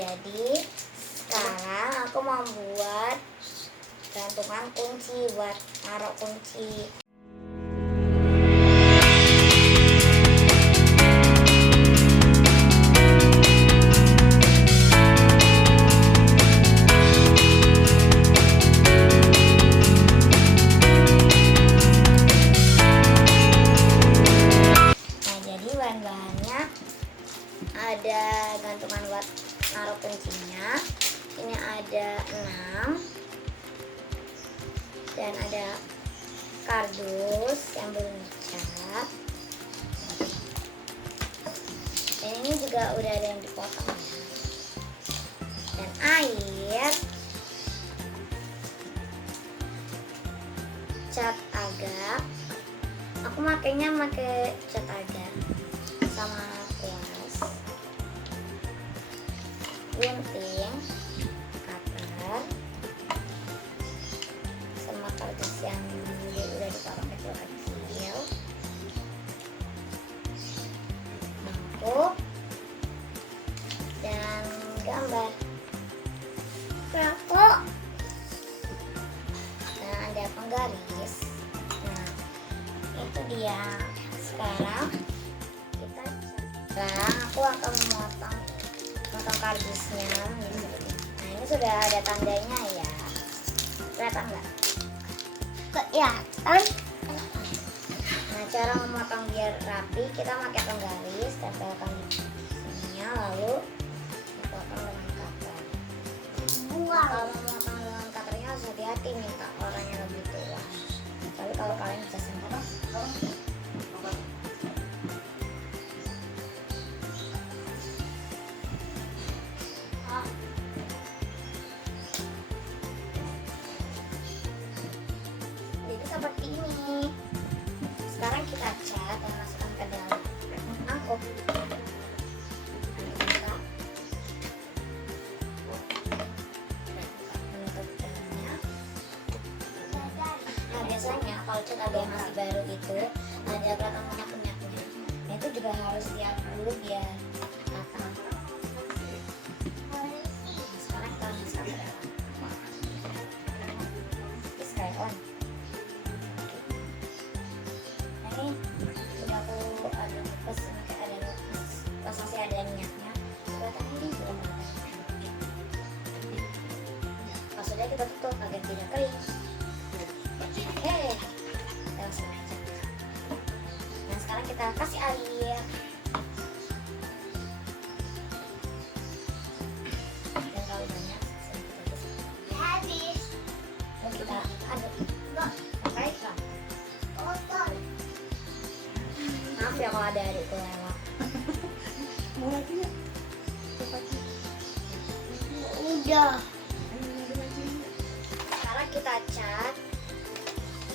Jadi sekarang aku mau buat gantungan kunci buat naruh kunci. Nah, jadi bahan-bahannya ada gantungan buat naruh kuncinya. Ini ada 6 dan ada kardus yang belum dicat. Dan ini juga udah ada yang dipotong ya. Dan air, cat agak. Aku makainya pakai cat agak sama kuas, gunting, cutter, sama kardus yang udah dipotong kecil-kecil, bangku, dan gambar. Bangku. Nah, ada penggaris. Nah, itu dia. Sekarang aku akan memotong kardusnya. Nah, ini sudah ada tandanya ya. Kelihatan nggak? Kelihatan. Nah, cara memotong biar rapi, kita pakai penggaris, tempelkan di sininya, lalu dipotong dengan cutter. Nah, kalau memotong dengan cutternya harus hati-hati, minta orang yang lebih tua. Tapi kalau kalian bisa sendiri. Seperti ini. Sekarang kita cat dan masukkan ke dalam mangkuk. Kita menutup dalamnya. Nah, biasanya kalau cat agak masih baru itu ada kelihatan minyak-minyaknya. Nah, itu juga harus diaduk dulu biar rata. Sekarang kita masukkan ke dalam. Sekalian. Udah aku aduk pas masih ada minyaknya. Kelihatan ini sudah matang. Pas sudah kita tutup agar tidak kering. Oke, kita langsung aja. Nah, sekarang kita kasih air. Dan kalau banyak habis. Lalu kita aduk. Sampai kotor. Maaf ya kalau ada adikku lewat. Mau lagi ya? Udah. Sekarang kita cat.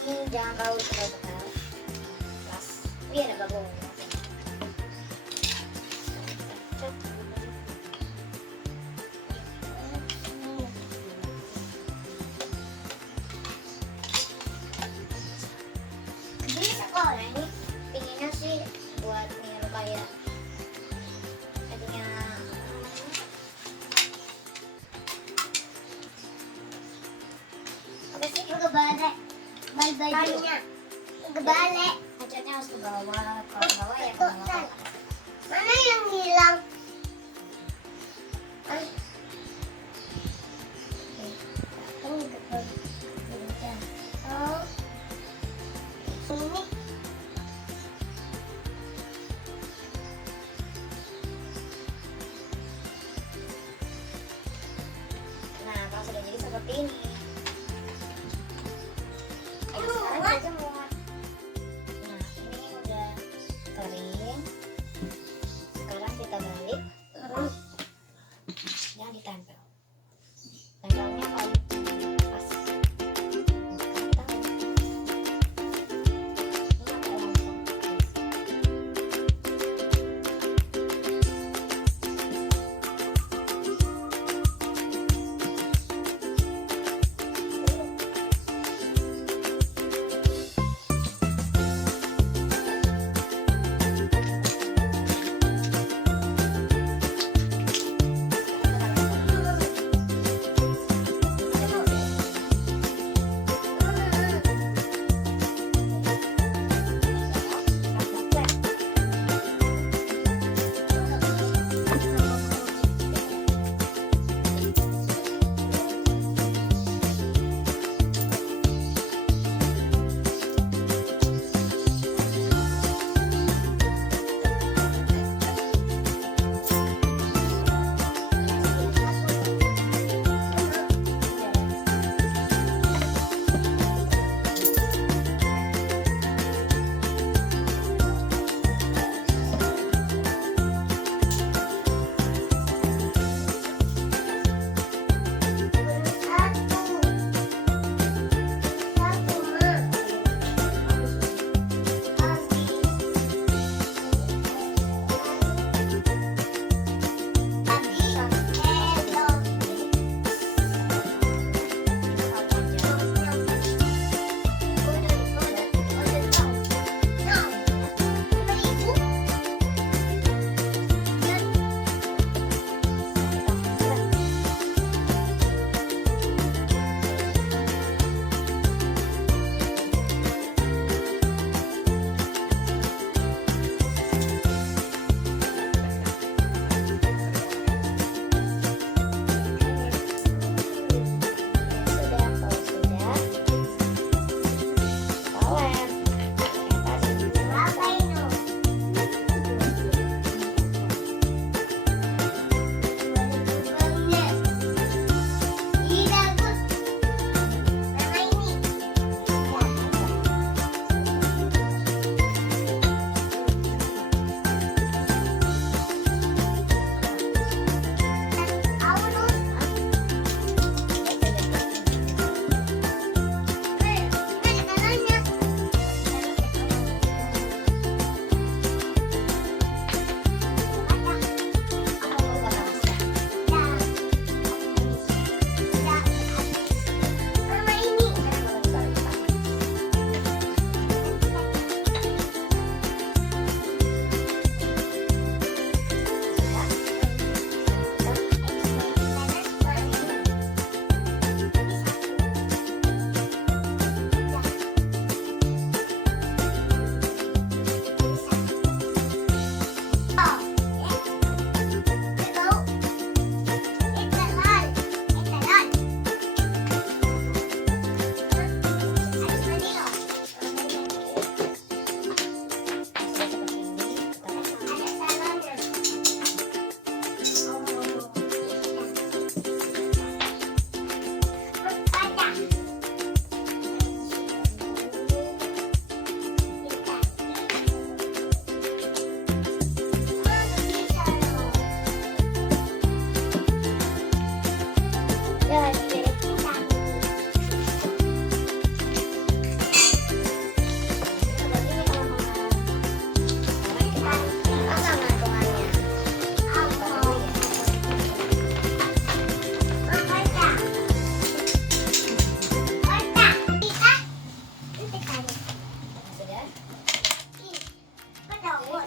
Ini jangan terlalu tebal-tebal. Pas. Biar agak bau. Cat. Bisa kok. Nah, ini pinginnya sih buat niru kayak adanya apa sih? Kebalik. Bal-balnya. Kebalik. Catnya harus ke bawah. Kalau ke bawah ya ke bawah. Mana yang hilang? Ini. Nah, kalau sudah jadi seperti ini. Sekarang kita jemur. Nah, ini udah kering. Sekarang kita balik. Terus yang ditempel. Tempelnya kalau pas.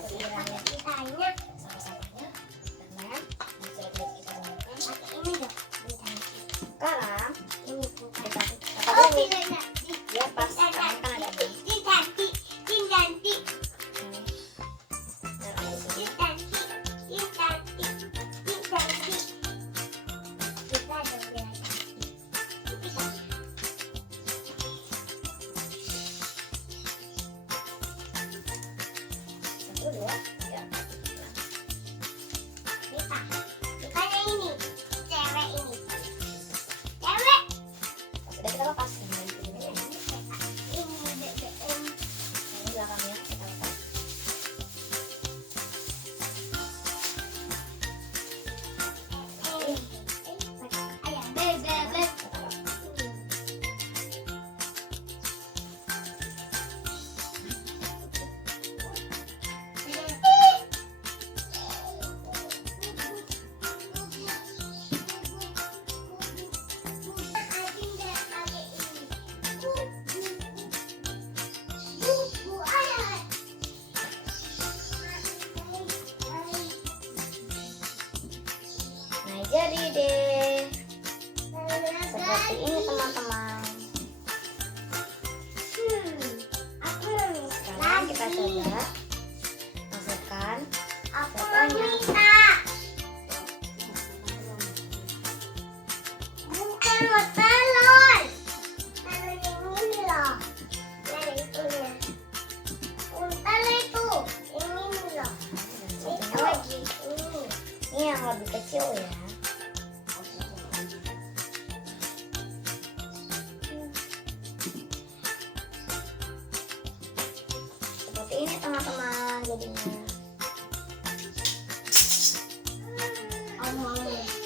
butirannya Ditanya. sama-samanya dan lem. Sudah kita gunakan. Pakai ini dong. Sekarang Ini kita Oh, dulu tidak. ya pas tangan kan ada lem. Diganti. Diganti. Ini taruh di sini. Diganti. Diganti. Diganti. Kita ada belajar. Satu, dua, tiga. Kita. Bukannya ini. Cewek ini. Cewek. Sudah kita lepas. Nah, ini Ini BBM. belakangnya kita lepas. Ayah, bebe. Nah, jadi deh. Seperti ini teman-teman. Sekarang kita coba masukkan Aku satunya. minta. Bukan lo telur. Telur ini loh. Nah itunya. Telur itu. Ini loh. Satunya lagi. Ini. Ini yang lebih kecil ya. Seperti ini teman-teman jadinya. Omong.